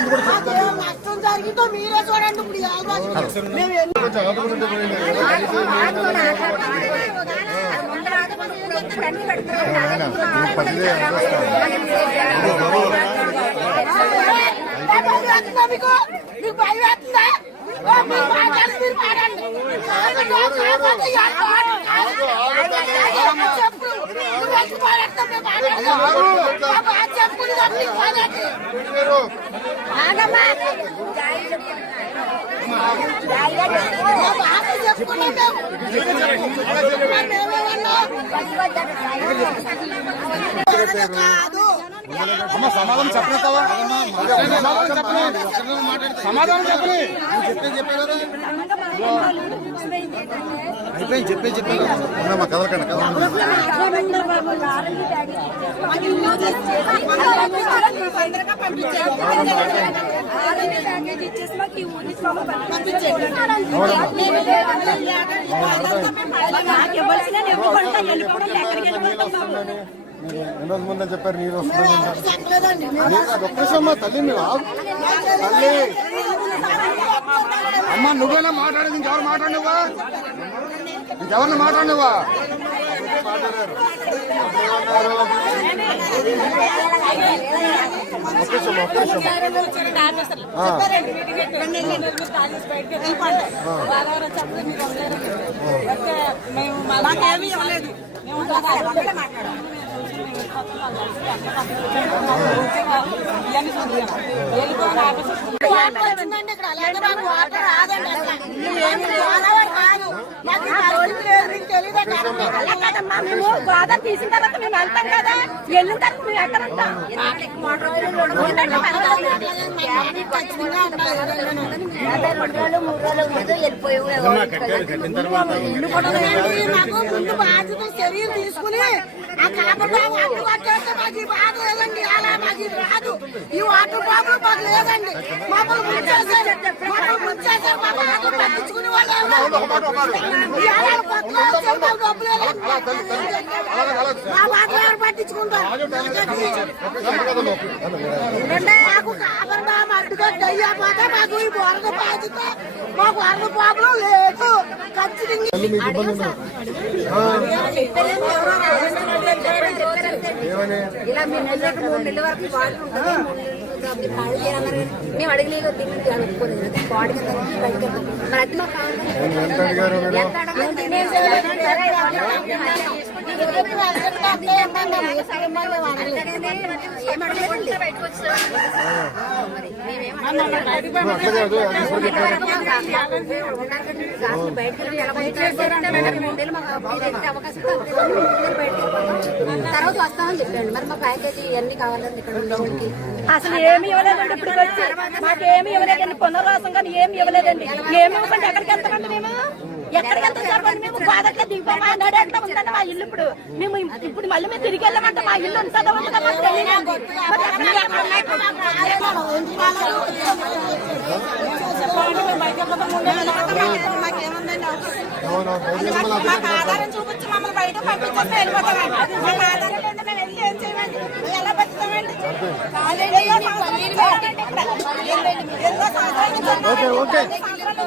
నష్టం జరిగిందో మీరే చూడండి ఇప్పుడు మీకు? భయం వేస్తుందా? మీరు మాట్లాడి మీరు మాట్లాడండి. కాదు, కాకపోతే ఈ ఆట ఆట కాదు. చెప్పు. నువ్వు ఎందుకు మాట్లాడుతున్నావు? మా బాధ చెప్పు, తొందరగా మేమేమన్నాం? కాదు అమ్మ సమాధానం మీరు ఎన్ని రోజుల చెప్పారు నీరు వస్తుందని తల్లి తల్లి. అమ్మ నువ్వేనా మాట్లాడేది? ఇంకెవరు మాట్లాడినవా? ఇంకెవరిని మాట్లాడినవా? మాట్లాడారు వాటర్ అసలు. కాదు. మాకు ఈ పరిస్థితి లేదు. మీకు తెలియదండి అలా కాదమ్మా, మేము గోదావరి తీసిన తర్వాత మేము వెళ్తాం కదా వెళ్ళిన తర్వాత మేము ఎక్కడ ఉంటాం చర్యలు తీసుకుని ఆ కాకుండా వాటర్ వచ్చేస్తే మాకు ఈ బాధ లేదండి అలా మాకు ఇది రాదు ఈ వాటర్ ప్రాబ్లం మాకు లేదండి. మమ్మల్ని ముంచేసారు మమ్మల్ని ముంచేసారు మా బాధ పట్టించుకునే వాళ్ళు ఎవరు? ఈ ఆడాలు కొత్తలో వచ్చారు, మాకు డబ్బులు లేదు. మా బాధ ఎవరు పట్టించుకుంటారు మాకు కాకుండా మట్టుగా అయ్యపోతే మాకు మాకు వరద ప్రాబ్లం లేదు ఖచ్చితంగా ఇలా మీ నెలలకు మూడు నెలల వరకు నెలలు మీరు ఖాళీ చేయాలన్నారు మేము అడగలేదు తిరిగి అనుకోలేదు బాడీ బయటకు. మరి అది కావాలి మరి తర్వాత వస్తామని చెప్పండి. మరి మా ప్యాకేజీ ఇవన్నీ కావాలని ఇక్కడ అసలు ఏమి ఇవ్వలేదండి ఇప్పుడు వచ్చి. మాకేమి ఇవ్వలేదండి. పునర్వాసం కానీ ఏమి ఇవ్వలేదండి. ఏమి ఇవ్వకండి ఎక్కడికి వెళ్తామండి మేము? ఎక్కడికి వెళ్తాం చెప్పండి. మేము బాధగా దిగిపోమా అన్నాడు ఎంత ఉందండి మా ఇల్లు ఇప్పుడు. మేము ఇప్పుడు మళ్ళీ మేము తిరిగి వెళ్ళమంటే మా ఇల్లు ఉంటుందో ఉంటుందో మాకు ఎక్కడ ఎక్కడ ఉన్నాయి? అవును బయటికి వెళ్ళమని అదే మాకు ఆధారం చూపించి మమ్మల్ని బయట పంపించేస్తే వెళ్ళిపోతామండి మాకు ఆధారం లేకుండా మేము వెళ్ళి ఏం చేయమండి? మేము ఎలా బతుకుతామండి? కాలేజీ ఎన్నో సంవత్సరాల నుంచి ఓకే ఓకే. సంవత్సరాలు